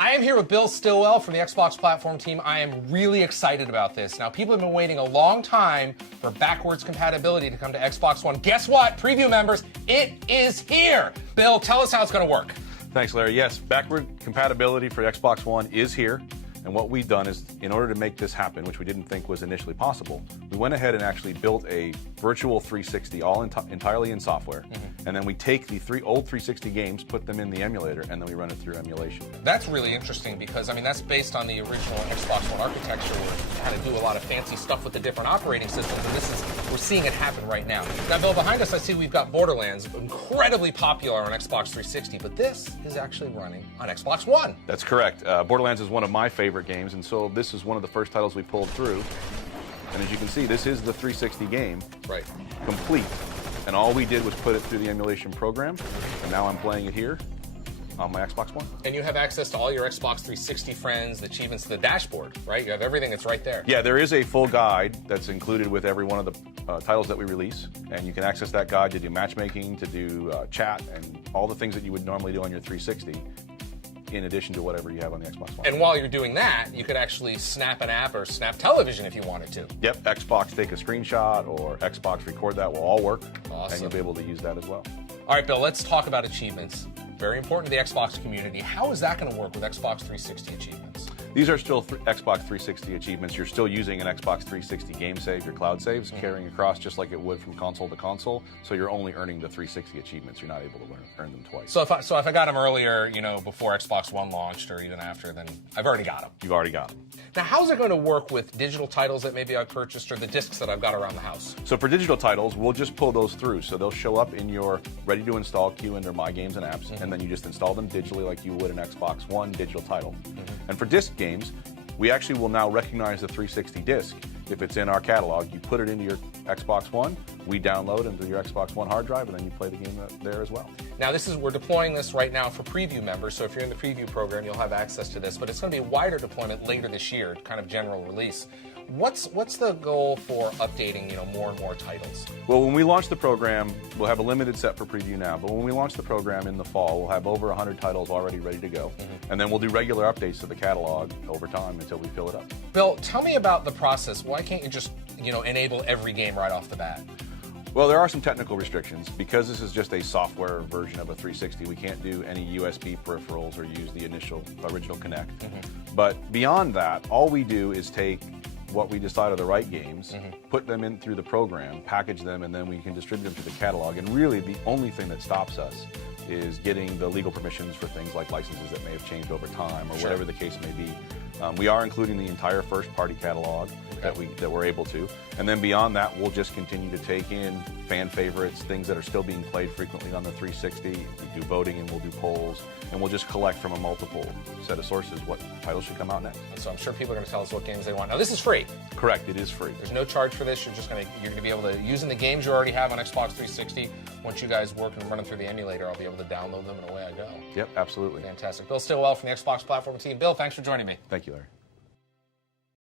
I am here with Bill Stillwell from the Xbox platform team. I am really excited about this. Now, people have been waiting a long time for backwards compatibility to come to Xbox One. Guess what, preview members? It is here. Bill, tell us how it's going to work. Thanks, Larry. Yes, backward compatibility for Xbox One is here. And what we've done is, in order to make this happen, which we didn't think was initially possible, we went ahead and actually built a virtual 360 all entirely in software. And then we take the old 360 games, put them in the emulator, and then we run it through emulation. That's really interesting because, I mean, that's based on the original Xbox One architecture where you had to do a lot of fancy stuff with the different operating systems, and we're seeing it happen right now. Now, Bill, behind us I see we've got Borderlands, incredibly popular on Xbox 360, but this is actually running on Xbox One. That's correct. Borderlands is one of my favorite games, and so this is one of the first titles we pulled through. And as you can see, this is the 360 game, right, complete. And all we did was put it through the emulation program, and now I'm playing it here on my Xbox One. And you have access to all your Xbox 360 friends, the achievements, the dashboard, right? You have everything that's right there. Yeah, there is a full guide that's included with every one of the titles that we release, and you can access that guide to do matchmaking, to do chat, and all the things that you would normally do on your 360. In addition to whatever you have on the Xbox One. And while you're doing that, you could actually snap an app or snap television if you wanted to. Yep, Xbox take a screenshot or Xbox record that will all work. Awesome. And you'll be able to use that as well. All right, Bill, let's talk about achievements. Very important to the Xbox community. How is that going to work with Xbox 360 achievements? These are still Xbox 360 achievements. You're still using an Xbox 360 game save, your cloud saves, carrying across just like it would from console to console. So you're only earning the 360 achievements. You're not able to earn them twice. So if I got them earlier, you know, before Xbox One launched or even after, then I've already got them. You've already got them. Now, how's it going to work with digital titles that maybe I've purchased or the discs that I've got around the house? So for digital titles, we'll just pull those through. So they'll show up in your ready-to-install queue under My Games and Apps, and then you just install them digitally like you would an Xbox One digital title. And for disc games, we actually will now recognize the 360 disc. If it's in our catalog, you put it into your Xbox One, we download into your Xbox One hard drive, and then you play the game there as well. Now, we're deploying this right now for preview members, so if you're in the preview program, you'll have access to this, but it's going to be a wider deployment later this year, kind of general release. What's the goal for updating, more and more titles? Well, when we launch the program, we'll have a limited set for preview now, but when we launch the program in the fall, we'll have over 100 titles already ready to go, and then we'll do regular updates to the catalog over time until we fill it up. Bill, tell me about the process. Why can't you just, enable every game right off the bat? Well, there are some technical restrictions. Because this is just a software version of a 360, we can't do any USB peripherals or use the original Kinect. But beyond that, all we do is take what we decide are the right games, put them in through the program, package them, and then we can distribute them to the catalog. And really, the only thing that stops us is getting the legal permissions for things like licenses that may have changed over time or whatever the case may be. We are including the entire first-party catalog that we're able to. And then beyond that, we'll just continue to take in fan favorites, things that are still being played frequently on the 360. We do voting and we'll do polls, and we'll just collect from a multiple set of sources what titles should come out next. So I'm sure people are going to tell us what games they want. Now, this is free. Correct, it is free. There's no charge for this. You're going to be able to, using the games you already have on Xbox 360, once you guys work and run them through the emulator, I'll be able to download them and away I go. Yep, absolutely. Fantastic. Bill Stillwell from the Xbox platform team. Bill, thanks for joining me. Thank you, Larry.